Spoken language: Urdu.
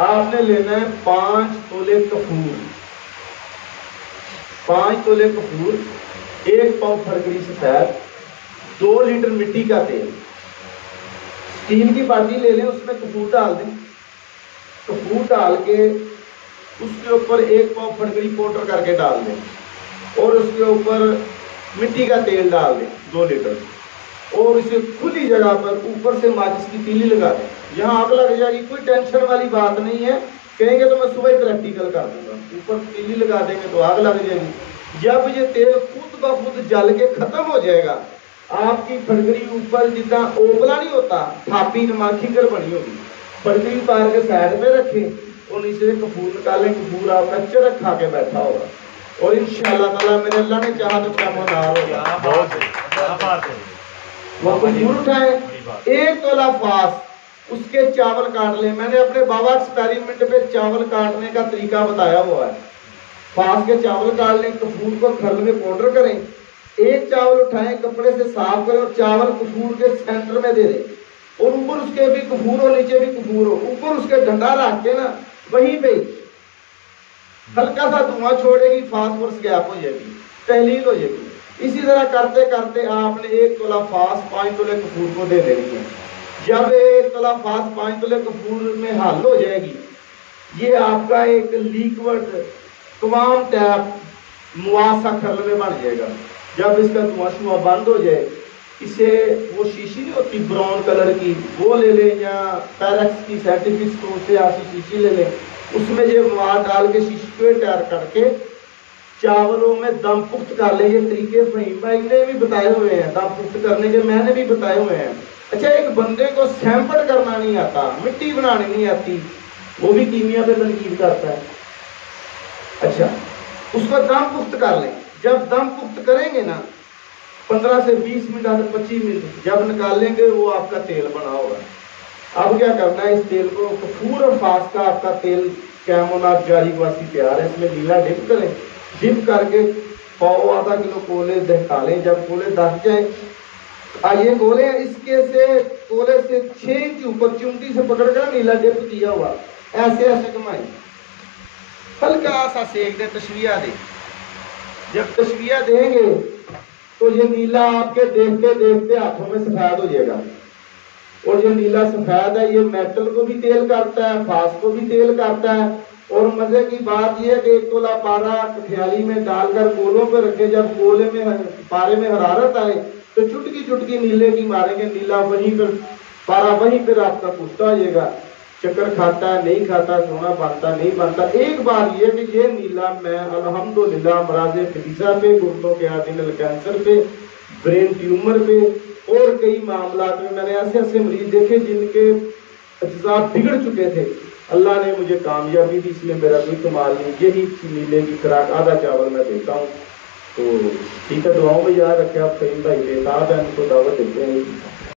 آپ نے لینا ہے 5 تولے کپور، 5 تولے کپور، 1 پاؤ پھرگڑی سفید، 2 لیٹر مٹی کا تیل، اسٹیل کی باٹی لے لیں، اس میں کپور ڈال دیں، کپور ڈال کے اس کے اوپر 1 پاؤ پھرگڑی پاؤڈر کر کے ڈال دیں، اور اس کے اوپر مٹی کا تیل ڈال دیں 2 لیٹر، اور اسے کھلی جگہ پر اوپر سے ماچس کی تیلی لگا دیں۔ یہاں آگ لگ جائے گی، کوئی ٹینشن والی بات نہیں ہے، کہیں گے تو میں صبح ہی پریکٹیکل کر دوں گا، اوپر تیلی لگا دیں گے تو آگ لگ جائے گی۔ جب یہ تیل خود بخود جل کے ختم ہو جائے گا، آپ کی پھرگڑی اوپر جتنا اوپلا نہیں ہوتا، تھاپی نما کھنگر بنی ہوگی، پھرگڑی اتار کے سائڈ پہ رکھیں اور نیچے سے کپور نکالیں، کپور آپ کا چرک کھا کے بیٹھا ہوگا، اور انشاءاللہ تعالیٰ میرے اللہ نے چاہا تو کیا منار ہوگا۔ وہ کپور اٹھائیں، 1 تولہ فاس، اس کے چاول کاٹ لیں۔ میں نے اپنے بابا ایکسپیریمنٹ پہ چاول کاٹنے کا طریقہ بتایا ہوا ہے۔ فاس کے چاول کاٹ لیں، کپور کو کھرل میں پاؤڈر کریں، 1 چاول اٹھائیں، کپڑے سے صاف کریں اور چاول کپور کے سینٹر میں دے دیں، اور اوپر اس کے بھی کپور ہو، نیچے بھی کپور ہو، اوپر اس کے ڈنڈا رکھ کے نا وہیں پہ ہلکا سا دھواں چھوڑے گی، فاسفورس گیپ ہو جائے گی، تحلیل ہو جائے گی۔ اسی طرح کرتے کرتے آپ نے 1 تولہ فاس 5 تولے کپور کو دے دینی ہے۔ جب 1 تولہ فاس 5 تولے کپور میں حل ہو جائے گی، یہ آپ کا ایک لیکوڈ قوام ٹیپ مواسا کھرل میں بن جائے گا۔ جب اس کا دھواں شواں بند ہو جائے، اسے وہ شیشی نہیں ہوتی براؤن کلر کی، وہ لے لیں، یا پیرکس کی سینٹیفکس کو سے ایسی شیشی لے لیں، اس میں یہ مواد ڈال کے شیشی کو تیار کر کے چاولوں میں دم پخت کر لیں۔ یہ طریقے فہیم بھائی نے بھی بتائے ہوئے ہیں، دم پخت کرنے کے میں نے بھی بتائے ہوئے ہیں۔ اچھا، ایک بندے کو سیمپل کرنا نہیں آتا، مٹی بنانی نہیں آتی، وہ بھی کیمیا پہ تنقید کرتا ہے۔ اچھا، اس کو دم پخت کر لیں۔ جب دم پخت کریں گے نا 15 سے 20 منٹ، 25 منٹ، جب نکالیں گے وہ آپ کا تیل بنا ہوگا۔ اب کیا کرنا ہے، اس تیل کو کپور اور فاس کا آپ کا تیل کیمونات جاری واسی تیار ہے، اس میں نیلا ڈپ کریں، ڈپ کر کے پاؤ آدھا کلو کولے دہکا لیں۔ جب کولے دہک جائیں، یہ کولے اس کے سے کولے سے 6 انچ اوپر چمٹی سے پکڑ کر نیلا ڈپ کیا ہوا ایسے ایسے گھمائیں، ہلکا سا سیک دیں، تشویہ دیں۔ جب تشویہ دیں گے تو یہ نیلا آپ کے دیکھتے دیکھتے ہاتھوں میں سفید ہو جائے گا، اور یہ نیلا سفید ہے، یہ میٹل کو بھی تیل کرتا ہے، فاس کو بھی تیل کرتا ہے۔ اور مزے کی بات یہ ہے کہ 1 تولہ پارا کٹھیالی میں ڈال کر کولوں پہ رکھے، جب کولے میں پارے میں حرارت آئے تو چٹکی چٹکی نیلے کی ماریں گے، نیلا وہیں پر پارا وہیں پہ آپ کا پختہ ہو جائے گا۔ چکر کھاتا ہے نہیں کھاتا، سونا بنتا نہیں بنتا، ایک بار یہ کہ یہ نیلا میں الحمدللہ امراض فریضہ پہ، گردوں کے آرٹینل کینسر پہ، برین ٹیومر پہ اور کئی معاملات میں نے ایسے ایسے مریض دیکھے جن کے اجزاء بگڑ چکے تھے، اللہ نے مجھے کامیابی دی، اس میں میرا کوئی کمال نہیں۔ یہی نیلے کی خوراک آدھا چاول میں دیتا ہوں۔ تو ٹھیک ہے، دعاؤں میں یاد رکھے آپ، فہیم بھائی بے تاب ہیں، ان کو دعوت دیتے ہیں۔